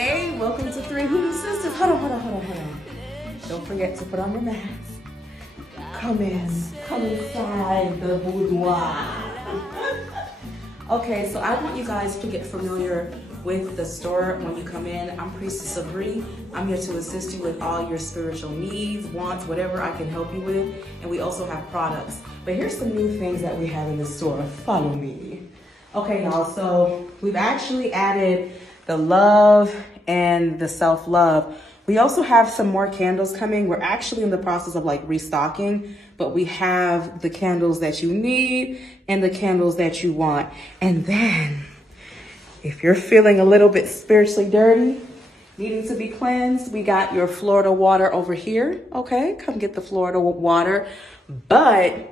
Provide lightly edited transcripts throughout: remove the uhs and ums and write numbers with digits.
Hey, welcome to Three Hoodoo Sisters. Hold on. Don't forget to put on your mask. Come inside the boudoir. Okay, so I want you guys to get familiar with the store when you come in. I'm Priestess Sabri. I'm here to assist you with all your spiritual needs, wants, whatever I can help you with. And we also have products. But here's some new things that we have in the store. Follow me. Okay, y'all, so we've actually added the love and the self-love. We also have some more candles coming. We're actually in the process of restocking, but we have the candles that you need and the candles that you want. And then if you're feeling a little bit spiritually dirty, needing to be cleansed, we got your Florida water over here. Okay, come get the Florida water. But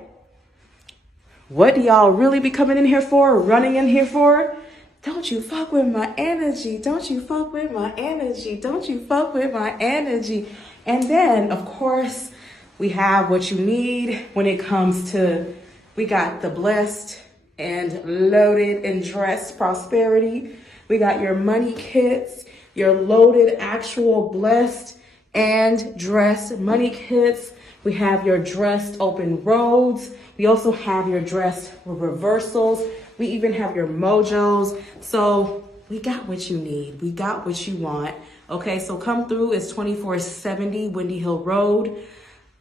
what do y'all really be coming in here for, running in here for? Don't you fuck with my energy. Don't you fuck with my energy. Don't you fuck with my energy. And then, of course, we have what you need when it comes to, we got the blessed and loaded and dressed prosperity. We got your money kits, your loaded actual blessed and dressed money kits. We have your dressed open roads. We also have your dressed reversals. We even have your mojos. So we got what you need. We got what you want. Okay, so come through. It's 2470 Windy Hill Road,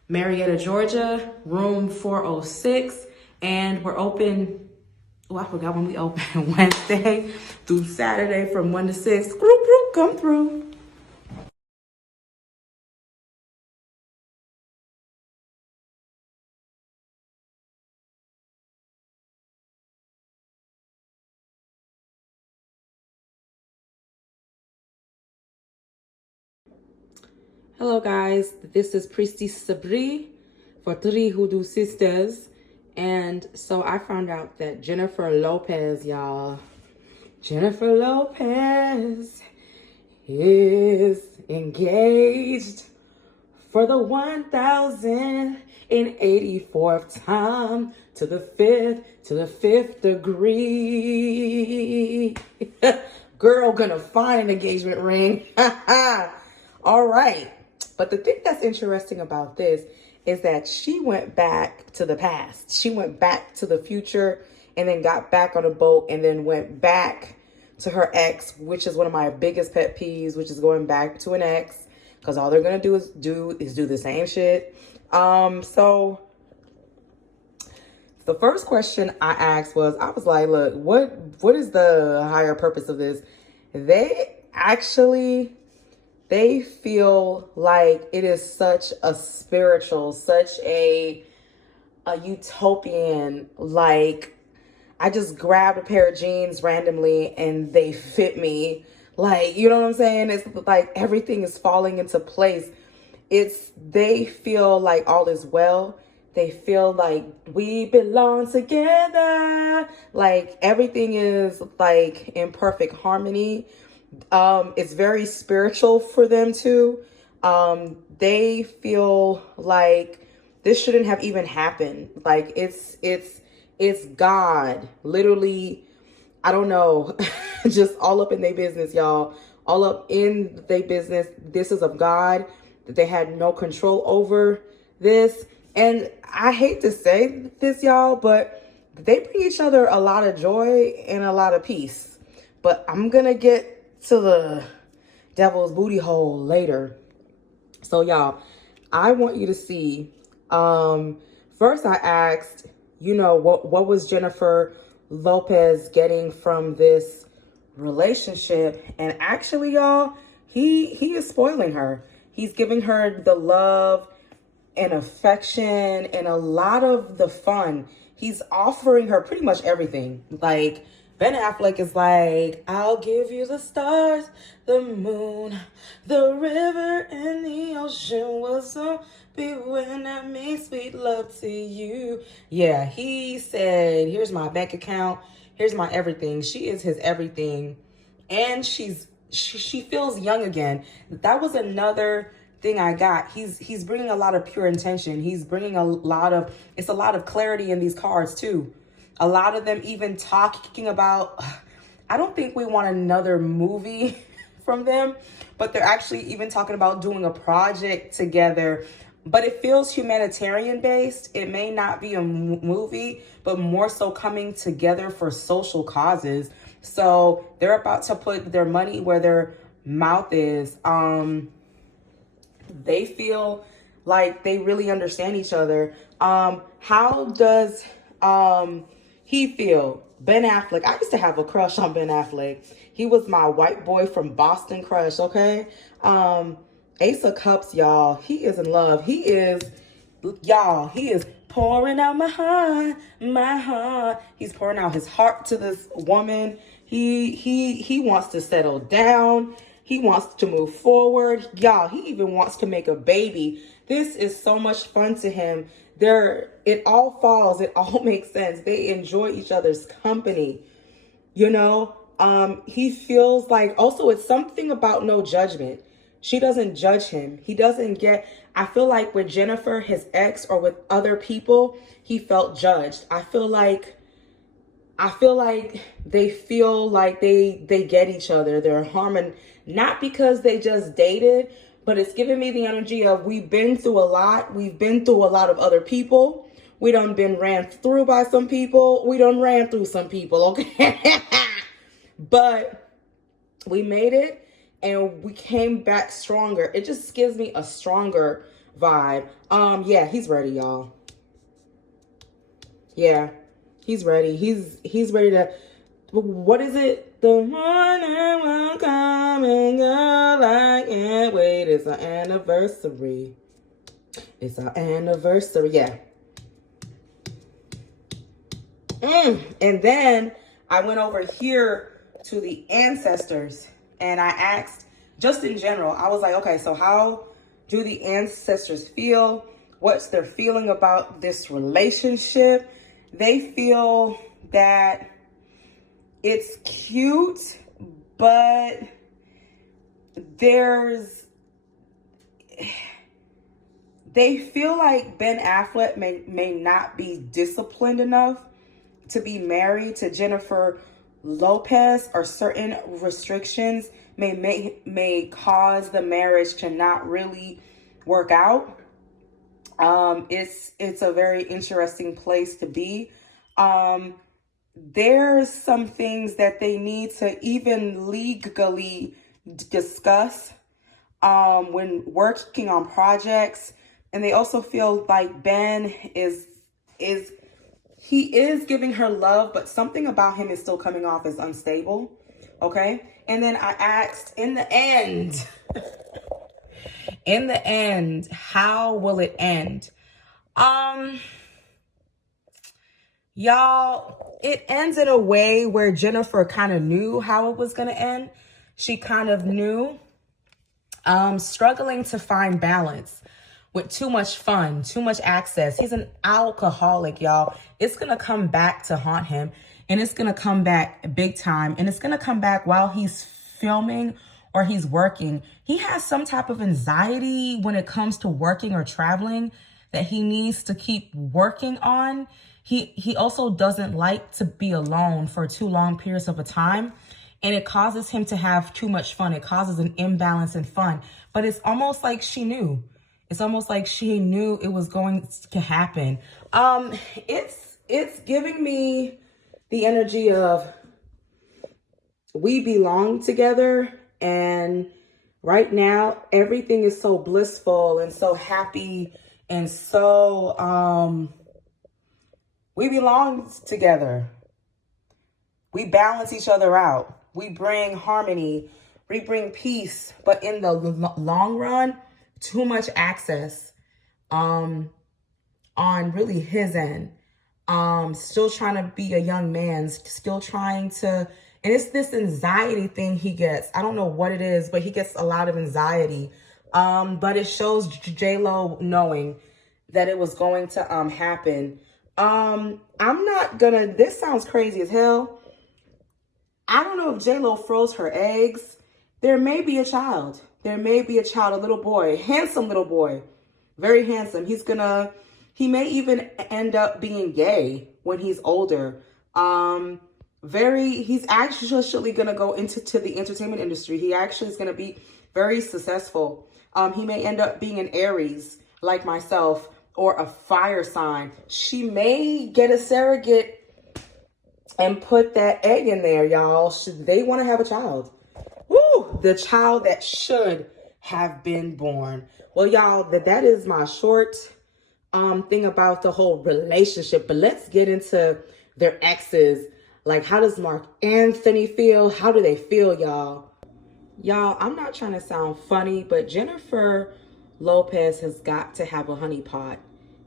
Marietta, Georgia, room 406. And we're open, I forgot when we open, Wednesday through Saturday from 1 to 6. Group, come through. Hello guys, this is Priestess Sabri for Three Hoodoo Sisters. And so I found out that Jennifer Lopez, y'all, Jennifer Lopez is engaged for the 1084th time to the fifth degree. Girl gonna find an engagement ring. All right. But the thing that's interesting about this is that she went back to the past. She went back to the future and then got back on a boat and then went back to her ex, which is one of my biggest pet peeves, which is going back to an ex, because all they're going to do is do the same shit. So the first question I asked was, I was like, look, what is the higher purpose of this? They feel like it is such a spiritual, such a utopian, like I just grabbed a pair of jeans randomly and they fit me. Like, you know what I'm saying? It's like everything is falling into place. They feel like all is well. They feel like we belong together. Like everything is like in perfect harmony. It's very spiritual for them too. They feel like this shouldn't have even happened. Like it's God literally, I don't know, just all up in their business, y'all, all up in their business. This is of God, that they had no control over this. And I hate to say this, y'all, but they bring each other a lot of joy and a lot of peace. But I'm gonna get to the devil's booty hole later. So y'all, I want you to see, first I asked, what was Jennifer Lopez getting from this relationship? And actually, y'all, he is spoiling her. He's giving her the love and affection and a lot of the fun. He's offering her pretty much everything. Like, Ben Affleck is like, I'll give you the stars, the moon, the river, and the ocean will so be when I make sweet love to you. Yeah, he said, here's my bank account. Here's my everything. She is his everything. And she feels young again. That was another thing I got. He's bringing a lot of pure intention. He's bringing a lot of clarity in these cards too. A lot of them even talking about, I don't think we want another movie from them, but they're actually even talking about doing a project together. But it feels humanitarian based. It may not be a movie, but more so coming together for social causes. So they're about to put their money where their mouth is. They feel like they really understand each other. How does he feel? Ben Affleck. I used to have a crush on Ben Affleck. He was my white boy from Boston crush, okay? Ace of Cups, y'all. He is in love. He is pouring out my heart, my heart. He's pouring out his heart to this woman. He wants to settle down. He wants to move forward. Y'all, he even wants to make a baby. This is so much fun to him. It all falls. It all makes sense. They enjoy each other's company. You know, he feels like, also it's something about no judgment. She doesn't judge him. He doesn't I feel like with Jennifer, his ex, or with other people, he felt judged. I feel like they feel like they get each other. They're harmony, not because they just dated, but it's giving me the energy of we've been through a lot. We've been through a lot of other people. We done been ran through by some people. We done ran through some people, okay? But we made it and we came back stronger. It just gives me a stronger vibe. Yeah, he's ready, y'all. Yeah, he's ready. He's ready to, what is it? The morning will come and go, I can't wait. It's our anniversary. It's our anniversary, yeah. And then I went over here to the ancestors and I asked, just in general, I was like, okay, so how do the ancestors feel? What's their feeling about this relationship? They feel that it's cute, but they feel like Ben Affleck may not be disciplined enough to be married to Jennifer Lopez, or certain restrictions may cause the marriage to not really work out. It's a very interesting place to be. There's some things that they need to even legally discuss when working on projects. And they also feel like Ben is giving her love, but something about him is still coming off as unstable. Okay. And then I asked, in the end, how will it end? Y'all, it ends in a way where Jennifer kind of knew how it was going to end. She kind of knew, struggling to find balance with too much fun, too much access. He's an alcoholic, y'all. It's going to come back to haunt him, and it's going to come back big time, and it's going to come back while he's filming or he's working. He has some type of anxiety when it comes to working or traveling that he needs to keep working on. He also doesn't like to be alone for too long periods of a time, and it causes him to have too much fun. It causes an imbalance in fun, but it's almost like she knew. It's almost like she knew it was going to happen. It's giving me the energy of we belong together, and right now everything is so blissful and so happy, and so we belong together. We balance each other out. We bring harmony. We bring peace. But in the long run, too much access on really his end. Still trying to be a young man. Still trying to... And it's this anxiety thing he gets. I don't know what it is, but he gets a lot of anxiety. But it shows J-Lo knowing that it was going to happen. I'm not gonna, this sounds crazy as hell. I don't know if J-Lo froze her eggs. There may be a child. There may be a child, a little boy, handsome little boy, very handsome. He may even end up being gay when he's older. he's actually going to go into the entertainment industry. He actually is going to be very successful. He may end up being an Aries like myself, or a fire sign. She may get a surrogate and put that egg in there, y'all. They want to have a child. Woo! The child that should have been born. Well, y'all, that is my short thing about the whole relationship. But let's get into their exes. Like, how does Mark Anthony feel? How do they feel, y'all? Y'all, I'm not trying to sound funny, but Jennifer Lopez has got to have a honeypot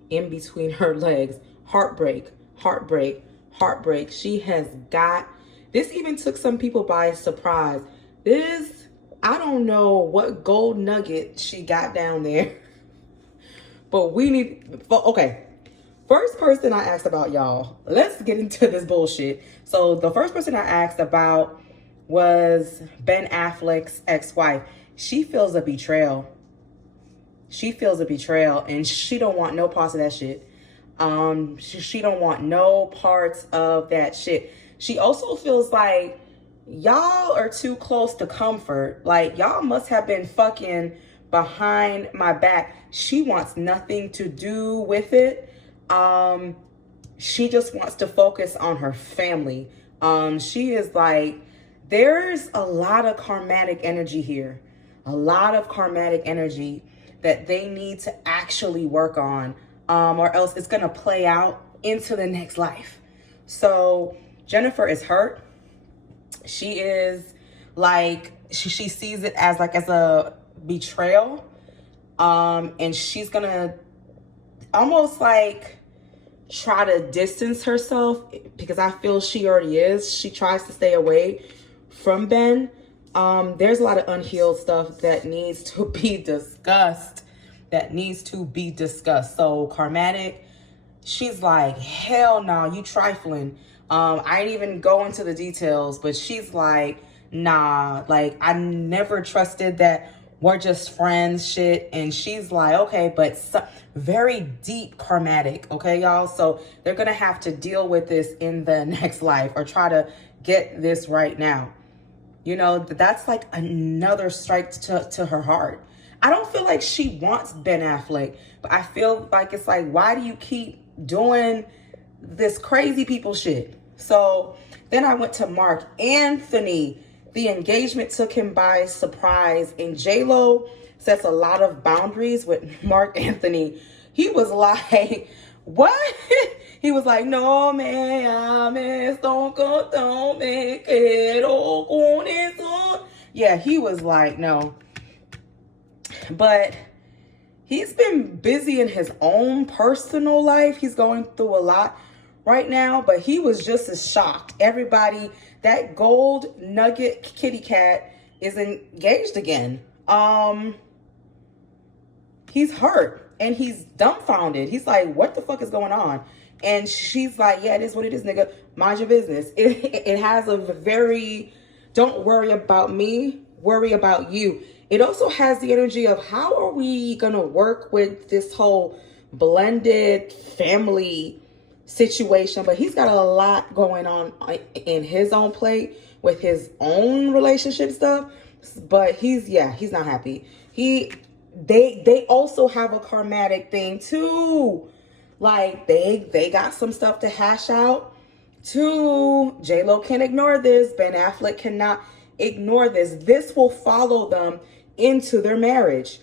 in between her legs. Heartbreak, heartbreak, heartbreak. She has got, this even took some people by surprise. I don't know what gold nugget she got down there, but okay. First person I asked about, y'all, let's get into this bullshit. So the first person I asked about was Ben Affleck's ex-wife. She feels a betrayal. She feels a betrayal, and she don't want no parts of that shit. She don't want no parts of that shit. She also feels like y'all are too close to comfort. Like, y'all must have been fucking behind my back. She wants nothing to do with it. She just wants to focus on her family. She is like, there's a lot of karmatic energy here. A lot of karmatic energy that they need to actually work on, or else it's gonna play out into the next life. So Jennifer is hurt. She is like, she sees it as a betrayal. And she's gonna almost like try to distance herself, because I feel she already is. She tries to stay away from Ben. There's a lot of unhealed stuff that needs to be discussed. So karmatic, she's like, hell no, you trifling. I ain't even go into the details, but she's like, nah, like, I never trusted that we're just friends shit. And she's like, okay, but very deep karmatic, okay, y'all? So they're gonna have to deal with this in the next life, or try to get this right now. You know, that's like another strike to her heart. I don't feel like she wants Ben Affleck, but I feel like it's like, why do you keep doing this crazy people shit? So then I went to Mark Anthony. The engagement took him by surprise, and J-Lo sets a lot of boundaries with Mark Anthony. He was like, what? He was like, no me ames, don't me quiero con eso. Yeah, he was like, no. But he's been busy in his own personal life. He's going through a lot right now, but he was just as shocked. Everybody, that gold nugget kitty cat is engaged again. He's hurt and he's dumbfounded. He's like, what the fuck is going on? And she's like, yeah, it is what it is, nigga. Mind your business. It has a very, don't worry about me, worry about you. It also has the energy of, how are we going to work with this whole blended family situation? But he's got a lot going on in his own plate with his own relationship stuff. But he's not happy. They also have a karmatic thing too. Like, they got some stuff to hash out too. J-Lo can't ignore this. Ben Affleck cannot ignore this. This will follow them into their marriage.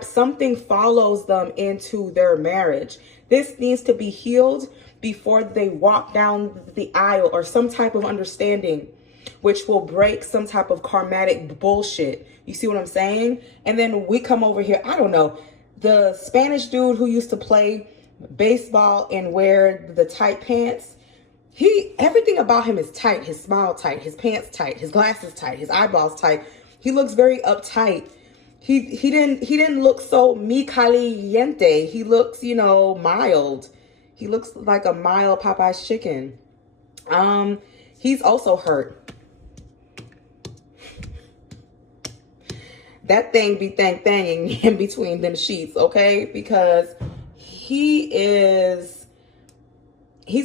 Something follows them into their marriage. This needs to be healed before they walk down the aisle, or some type of understanding, which will break some type of karmatic bullshit. You see what I'm saying? And then we come over here, I don't know, the Spanish dude who used to play baseball and wear the tight pants. Everything about him is tight. His smile tight, his pants tight, his glasses tight, his eyeballs tight. He looks very uptight. He didn't look so mi caliente. He looks, mild. He looks like a mild Popeye's chicken. He's also hurt. That thing be thanging in between them sheets, okay? Because he's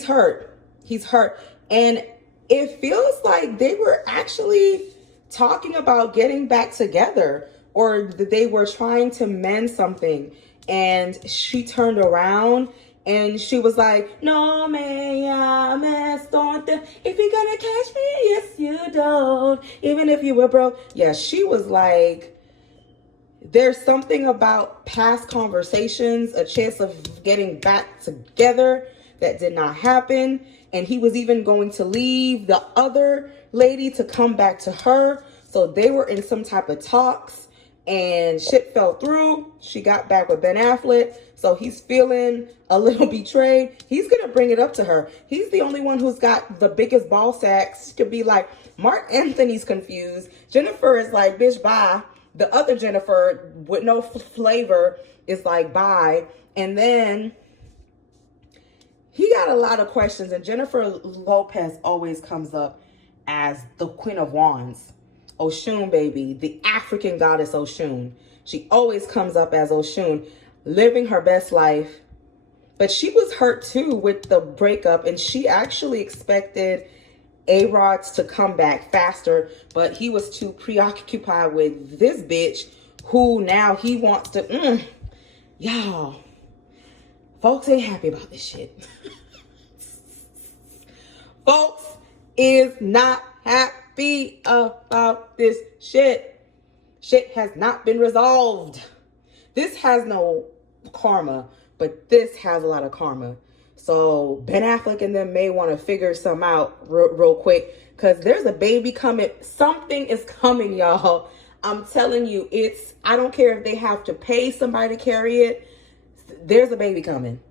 hurt. He's hurt. And it feels like they were actually talking about getting back together, or that they were trying to mend something. And she turned around and she was like, no, man, don't. If you're gonna catch me, yes, you don't. Even if you were broke. Yeah, she was like, there's something about past conversations, a chance of getting back together that did not happen. And he was even going to leave the other lady to come back to her. So they were in some type of talks and shit fell through. She got back with Ben Affleck. So he's feeling a little betrayed. He's going to bring it up to her. He's the only one who's got the biggest ball sacks to be like, Mark Anthony's confused. Jennifer is like, bitch, bye. The other Jennifer with no flavor is like, bye. And then he got a lot of questions. And Jennifer Lopez always comes up as the Queen of Wands. Oshun, baby. The African goddess Oshun. She always comes up as Oshun, living her best life. But she was hurt too with the breakup. And she actually expected A-Rod's to come back faster, but he was too preoccupied with this bitch who now he wants to, y'all, folks ain't happy about this shit. Folks is not happy about this shit. Shit has not been resolved. This has no karma, but this has a lot of karma. So Ben Affleck and them may want to figure some out real quick, because there's a baby coming. Something is coming, y'all. I'm telling you, I don't care if they have to pay somebody to carry it. There's a baby coming.